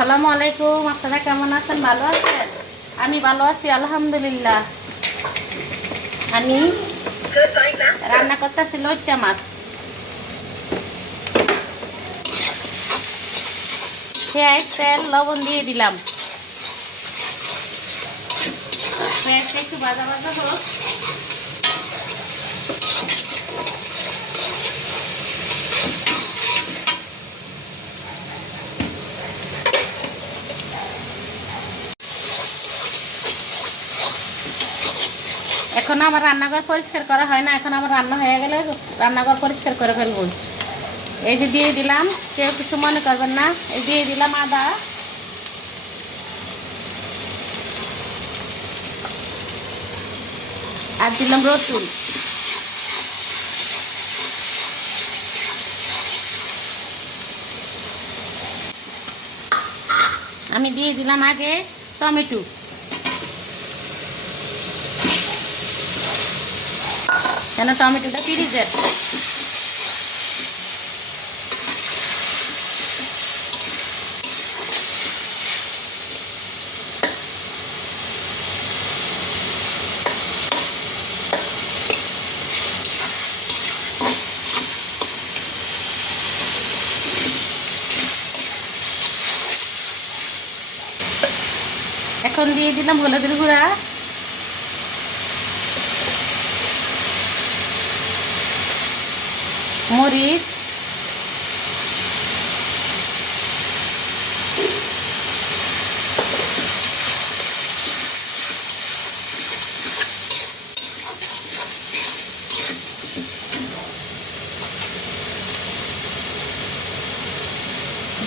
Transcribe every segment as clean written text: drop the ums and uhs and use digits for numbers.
আসসালামু আলাইকুম। আপনারা কেমন আছেন? ভালো আছেন? আমি ভালো আছি আলহামদুলিল্লাহ। আমি রান্না করতেছি লইট্টা মাছ। পেঁয়াজ তেল লবণ দিয়ে দিলাম। পেঁয়াজটা একটু ভাজা ভাজা হোক। এখন আমার রান্নাঘর পরিষ্কার করা হয় না, এখন আমার রান্না হয়ে গেলে রান্নাঘর পরিষ্কার করে ফেলবো। এই যে দিয়ে দিলাম, কেউ কিছু মনে করবেন না, এই দিয়ে দিলাম আদা, আর দিলাম রসুন। আমি দিয়ে দিলাম আগে টমেটো। কেন টমেটোটা পিরিজের। এখন দিয়ে দিলাম হলুদের গুঁড়া, মরিচ,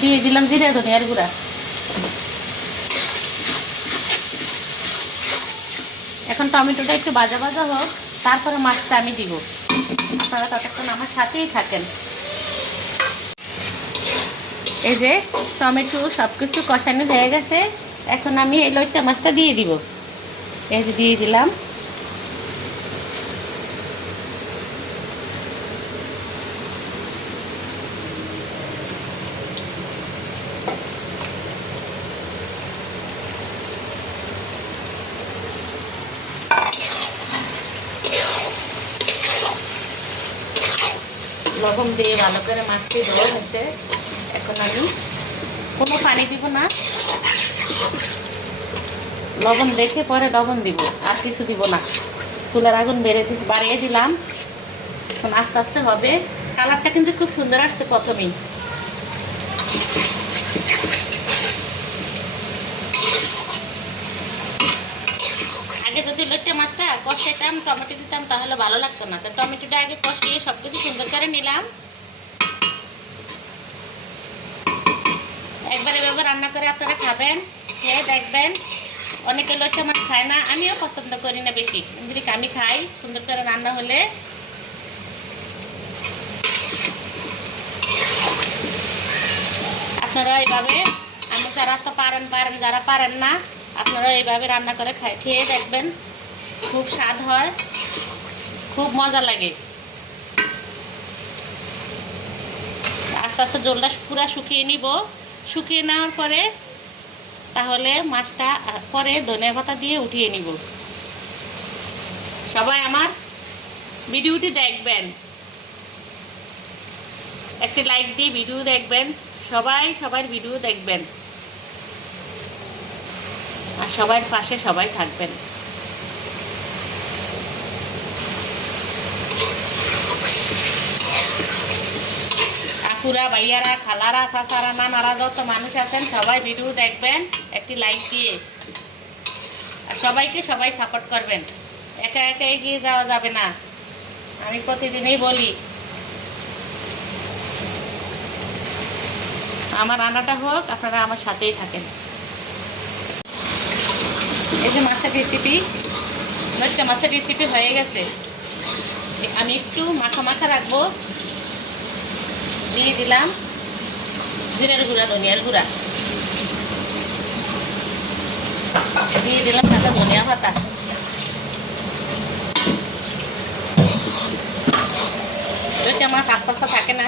দিয়ে দিলাম জিরা ধনিয়ার গুঁড়া। এখন টমেটোটা একটু ভাজা ভাজা হোক, তারপরে মাছটা আমি দিব। আপনারা ততক্ষণ আমার সাথেই থাকেন। এই যে টমেটো সব কিছু কষানো হয়ে গেছে, এখন আমি এই লইট্টা মাছটা দিয়ে দিব। এই যে দিয়ে দিলাম। লবণ দিয়ে ভালো করে মাছটি ধোয়া হয়েছে। এখন আমি কোনো পানি দিব না, লবণ দেখে পরে লবণ দিব, আর কিছু দিব না। চুলার আগুন বাড়িয়ে দিলাম। এখন আস্তে আস্তে হবে। কালারটা কিন্তু খুব সুন্দর আসছে প্রথমেই। আগে যদি লইট্টা মাছটা কষাইতাম, টমেটো দিতাম, তাহলে ভালো লাগতো না। তো টমেটোটা আগে কষিয়ে সব কিছু সুন্দর করে নিলাম। একবার এভাবে রান্না করে আপনারা খাবেন, খেয়ে দেখবেন। অনেকে লইট্টা মাছ খায় না, আমিও পছন্দ করি না বেশি, কিন্তু আমি খাই সুন্দর করে রান্না হলে। আপনারা এইভাবে, আমি যারা তো পারেন, যারা পারেন না আপনারা এইভাবে রান্না করে খেয়ে দেখবেন। খুব স্বাদ হয়, খুব মজা লাগে। আস্তে আস্তে জলটা পুরা শুকিয়ে নিব। শুকিয়ে নেওয়ার পরে তাহলে মাছটা পরে ধনিয়া পাতা দিয়ে উঠিয়ে নিব। সবাই আমার ভিডিওটি দেখবেন, একটি লাইক দিয়ে ভিডিও দেখবেন। সবার ভিডিও দেখবেন, আর সবার পাশে সবাই থাকবেন। কাকুরা, ভাইয়ারা, খালারা, চাচারা, নানারা যত মানুষ আছেন সবাই ভিডিও দেখবেন একটি লাইক দিয়ে। আর সবাইকে সবাই সাপোর্ট করবেন। একা একা এগিয়ে যাওয়া যাবে না, আমি প্রতিদিনই বলি। আমার রান্নাটা হোক, আপনারা আমার সাথেই থাকেন। এই যে মাছের রেসিপি, লইট্টা মাছের রেসিপি হয়ে গেছে। আমি একটু মাখা মাখা রাখবো। দিয়ে দিলাম জিরার গুঁড়া, ধনিয়ার গুঁড়া, দিয়ে দিলাম কাঁচা ধনিয়া পাতা। লইট্টা মাছ আস্তে আস্তে থাকে না,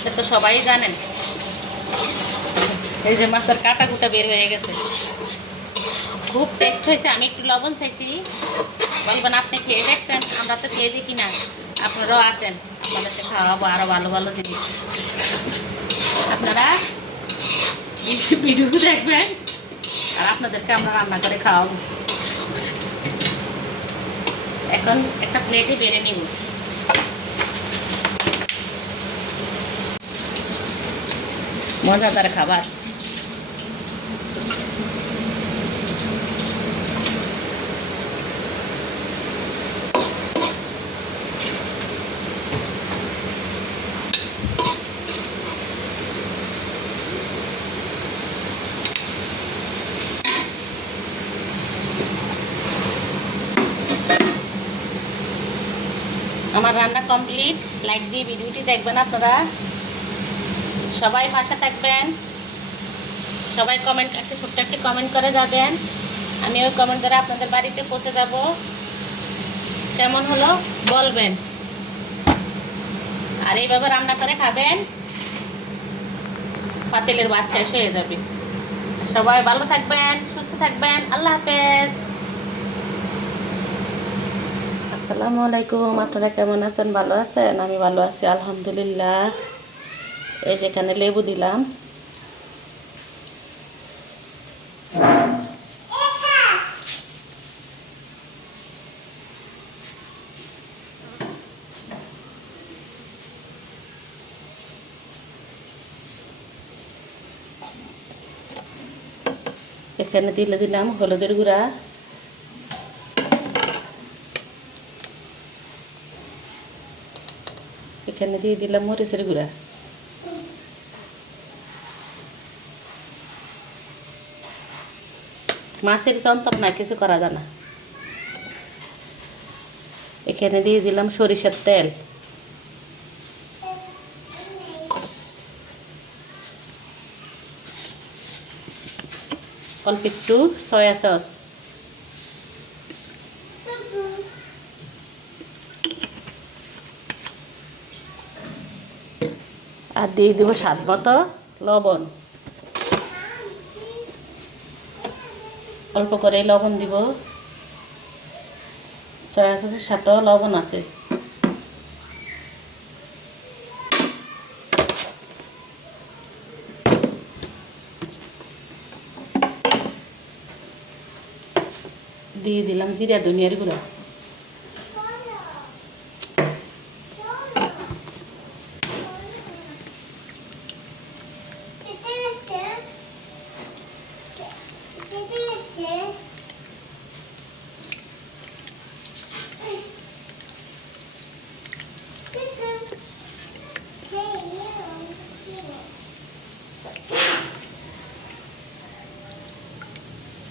সে তো সবাই জানেন। এই যে মাছের কাটা কুটা বের হয়ে গেছে, খুব টেস্ট হয়েছে। আমি একটু লবণ চাইছি, বলবেন আপনি খেয়ে দেখছেন, আমরা তো খেয়ে দেখি না, আপনারাও আসেন, আপনাদেরকে খাওয়াবো আরো ভালো ভালো জিনিস। আপনারা ভিডিও দেখবেন আর আপনাদেরকে আমরা রান্না করে খাওয়াবো। এখন একটা প্লেটে বেড়ে নিব। মজাদার খাবার। আমার রান্না কমপ্লিট। লাইক দিয়ে ভিডিওটি দেখবেন আপনারা, সবাই পাশে থাকবেন, সবাই কমেন্ট, একটা ছোট্ট একটি কমেন্ট করে যাবেন, আমি ওই কমেন্ট দ্বারা আপনাদের বাড়িতে পৌঁছে যাব। কেমন হলো বলবেন, আর এইভাবে রান্না করে খাবেন, পাতিলের ভাত শেষ হয়ে যাবে। সবাই ভালো থাকবেন, সুস্থ থাকবেন, আল্লাহ হাফেজ। আসসালামু আলাইকুম। আপনারা কেমন আছেন? ভালো আছেন? আমি ভালো আছি আলহামদুলিল্লাহ। এই যেখানে লেবু দিলাম, এখানে দিলাম হলুদের গুঁড়া, এখানে দিয়ে দিলাম মরিচের গুঁড়া, মাছের যন্ত্রণা কিছু করা যায় না। এখানে দিয়ে দিলাম সরিষার তেল, অল্প একটু সয়া সস, আর দিয়ে দিব স্বাদ মতো লবণ। অল্প করে লবণ দিব, সয়া সসের সাথেও লবণ আছে। দিয়ে দিলাম জিরা ধনিয়ার গুঁড়া,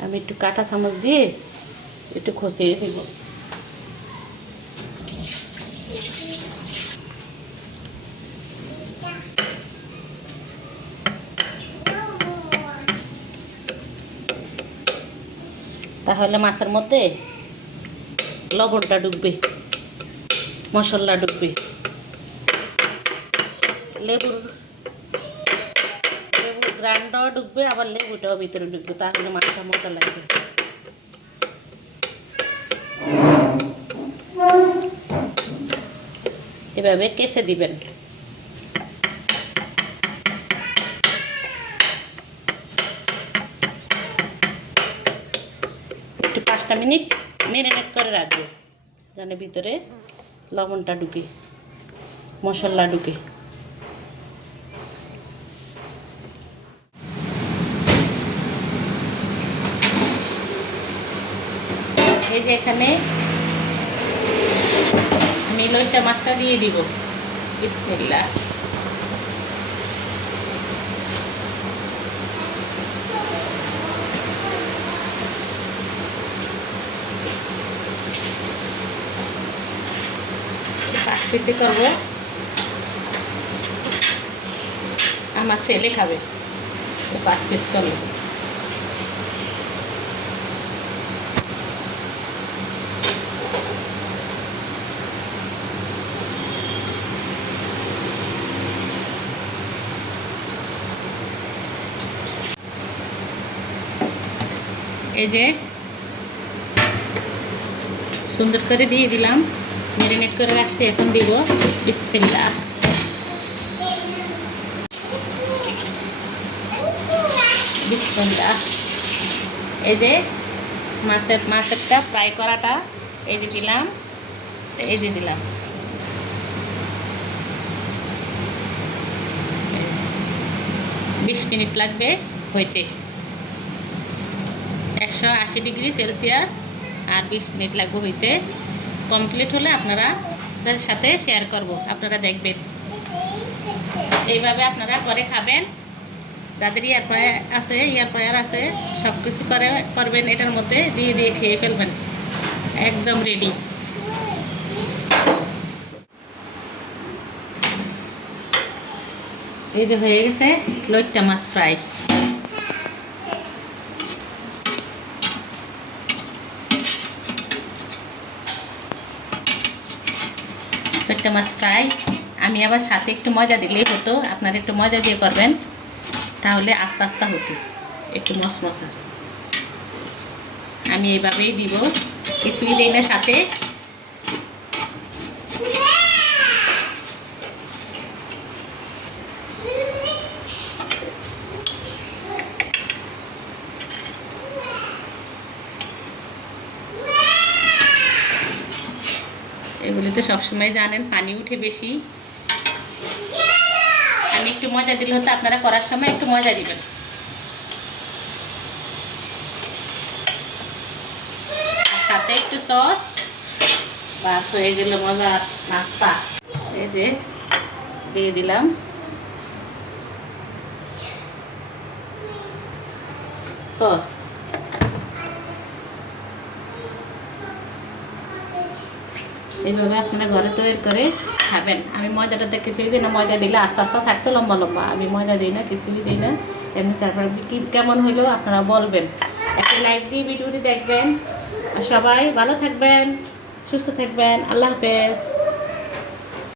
আমি একটু কাঁটা চামচ দিয়ে একটু খসিয়ে দেব। তাহলে মাছের মধ্যে লবণটা ঢুকবে, মশলা ঢুকবে, লেবুর গ্রান্ডও ঢুকবে, আবার লেবুটাও ভিতরে ঢুকবে, তাহলে মাছটা মজা লাগবে। এভাবে কেসে দিবেন। একটু 5টা মিনিট ম্যারিনেট করে রাখবে, যেন ভিতরে লবণটা ঢুকে, মশলা ঢুকে। এই যে এখানে আমি লইটা মাছটা দিয়ে দিব। বিসমিল্লাহ। পাঁচ পিসে করবো, আমার ছেলে খাবে, 5 পিস করবো। এই যে সুন্দর করে দিয়ে দিলাম, ম্যারিনেট করে রাখছি, এখন দিব বিসমিল্লাহ। বিসমিল্লাহ। এই যে মাছেরটা ফ্রাই করাটা এই যে দিলাম, এই যে দিলাম। 20 মিনিট লাগবে হইতে, 180 ডিগ্রি সেলসিয়াস, আর 20 মিনিট লাগবে হইতে। কমপ্লিট হলে আপনাদের সাথে শেয়ার করব, আপনারা দেখবেন। এইভাবে আপনারা করে খাবেন। যাদের এয়ার ফ্রায়ার আছে সব কিছু করবেন, এটার মধ্যে দিয়ে দিয়ে খেয়ে ফেলবেন। একদম রেডি। এই যে হয়ে গেছে লইট্টা মাছ ফ্রাই। লইট্টা মাছ ফ্রাই। আমি আবার সাথে একটু ময়দা দিলেই হতো, আপনারা একটু ময়দা দিয়ে করবেন, তাহলে আস্তে আস্তে হতো, একটু মশমশা। আমি এইভাবেই দিব, কিছুই দিই না সাথে। এগুলিতে সবসময় জানেন পানি উঠে বেশি। আমি একটু ময়দা দিলে হতো, আপনারা করার সময় একটু ময়দা দিবেন। আর সাথে একটু সস, বাস হয়ে গেল মজার নাস্তা। এই যে দিয়ে দিলাম সস। এইভাবে আপনারা ঘরে তৈরি করে খাবেন। আমি ময়দাটাতে কিছুই দিই না, ময়দা দিলে আস্তে আস্তে থাকতো লম্বা লম্বা। আমি ময়দা দিই না, কিছুই দিই না এমনি। তারপরে কেমন হইলো আপনারা বলবেন, একটা লাইক দিয়ে ভিডিওটি দেখবেন। আর সবাই ভালো থাকবেন, সুস্থ থাকবেন। আল্লাহ হাফেজ।